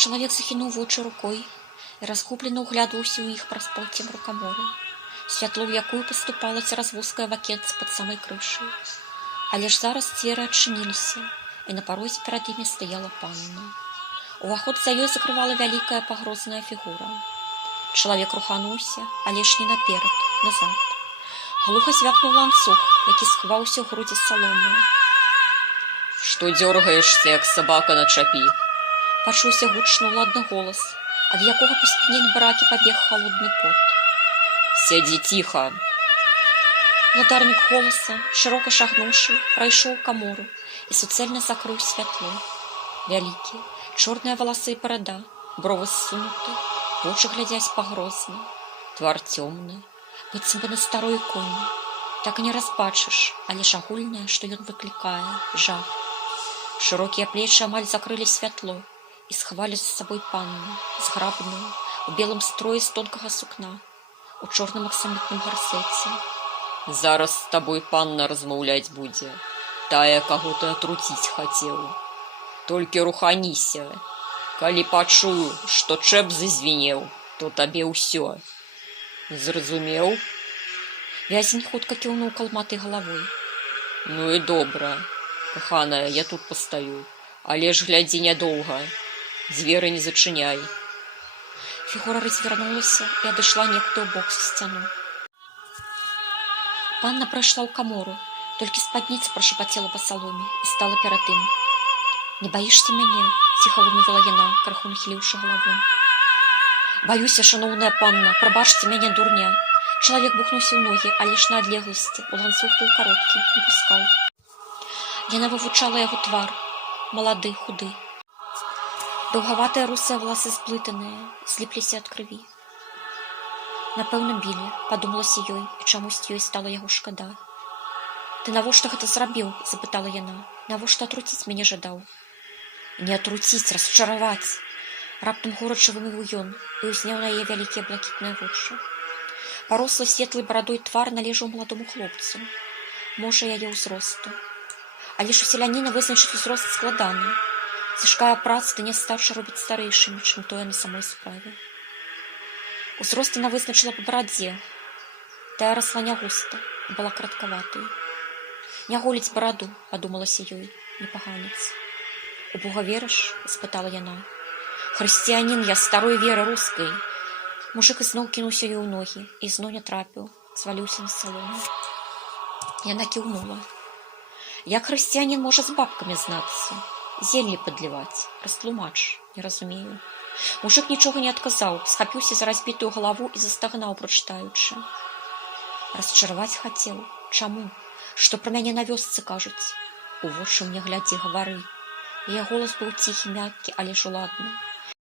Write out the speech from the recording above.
Чалавек захінуў вочы рукой і разгублена ўглядваўся ў іх праз паўцемру каморы, святло ў якую паступала цераз вузкае вакенце пад самай крышай. Але ж зараз дзверы адчыніліся, і на парозе перад імі стаяла панна. Уваход за ёй закрывала вялікая пагрозная фігура. Чалавек рухануўся, але ж не наперад, назад. Глуха звякнуў ланцуг, які схаваўся ў грудзі саломы. «Што дзёргаешся, як сабака на чапі?» Пачуўся гучны ўладны голас, ад якога па спіне небаракі пабег халодны пот. «Сядзі ціха!» Владарнік голаса, шырока шагнуўшы, прайшоў камору і суцэльна закрыў святло. Вялікі, чорныя валасы і барада, бровы ссунуты, вочы глядзяць пагрозна, твар цёмны, быццам бы на старой іконе. Так і не разбачыш, але ж агульнае, што ён выклікае, жах. Шырокія плечы амаль закрылі святло і схавалі за сабой панну, зграбную, у белым строі з тонкага сукна, у чорным аксамітным гарсэце. «Зараз з табой панна размаўляць будзе, тая, каго ты атруціць хацеў. Толькі руханіся. Калі пачую, што чэп зазвінеў, то табе ўсё. Зразумеў?» Вязень хутка кіўнуў калматай галавой. «Ну і добра. Каханая, я тут пастаю. Але ж глядзі нядоўга. Дзверы не зачыняй». Фігура развярнулася і адышла некуды ў бок за сцяну. Панна прайшла ў камору, толькі спадніца прашапацела па саломе і стала перад ім. «Не баішся мяне?» – ціха вымовіла яна, крыху нахіліўшы галаву. «Баюся, шаноўная панна, прабачце мяне, дурня». Чалавек бухнуўся ў ногі, але ж на адлегласці, бо ланцуг быў кароткі, не пускаў. Яна вывучала яго твар, малады, худы. Даўгаватыя русыя валасы зблытаныя, зліпліся ад крыві. Напэўна, білі, падумалася ёй, і чамусьці ёй стала яго шкада. «Ты навошта гэта зрабіў?» – запытала яна. «Навошта атруціць мяне жадаў?» «Не атруціць, расчараваць!» Раптам горача вымовіў ён і ўзняў на яе вялікія блакітныя вочы. Парослы светлай барадой твар належаў маладому хлопцу, можа, яе ўзросту. Але ж у селяніна вызначыць узрост складана. Цяжкая праца ды нястача робіць старэйшымі, чым тое на самой справе. Узрост яна вызначыла па барадзе. Тая расла не густа і была караткаватай. «Не голіць бараду», – падумалася ёй, непаганец. «У Бога верыш?» – спытала яна. «Хрысціянін я старой веры рускай». Мужык ізноў кінуўся ёй у ногі і зноў не трапіў, зваліўся на салому. Яна кіўнула. «Як хрысціянін можа з бабкамі знацца? Зеллі падліваць? Растлумач, не разумею». Мужык нічога не адказаў, схапіўся за разбітую галаву і застагнаў, прачытаючы. «Расчараваць хацеў? Чаму? Што пра мяне на вёсцы кажуць? У вочы мне глядзі, гавары». Яе голас быў ціхі, мяккі, але ж уладны.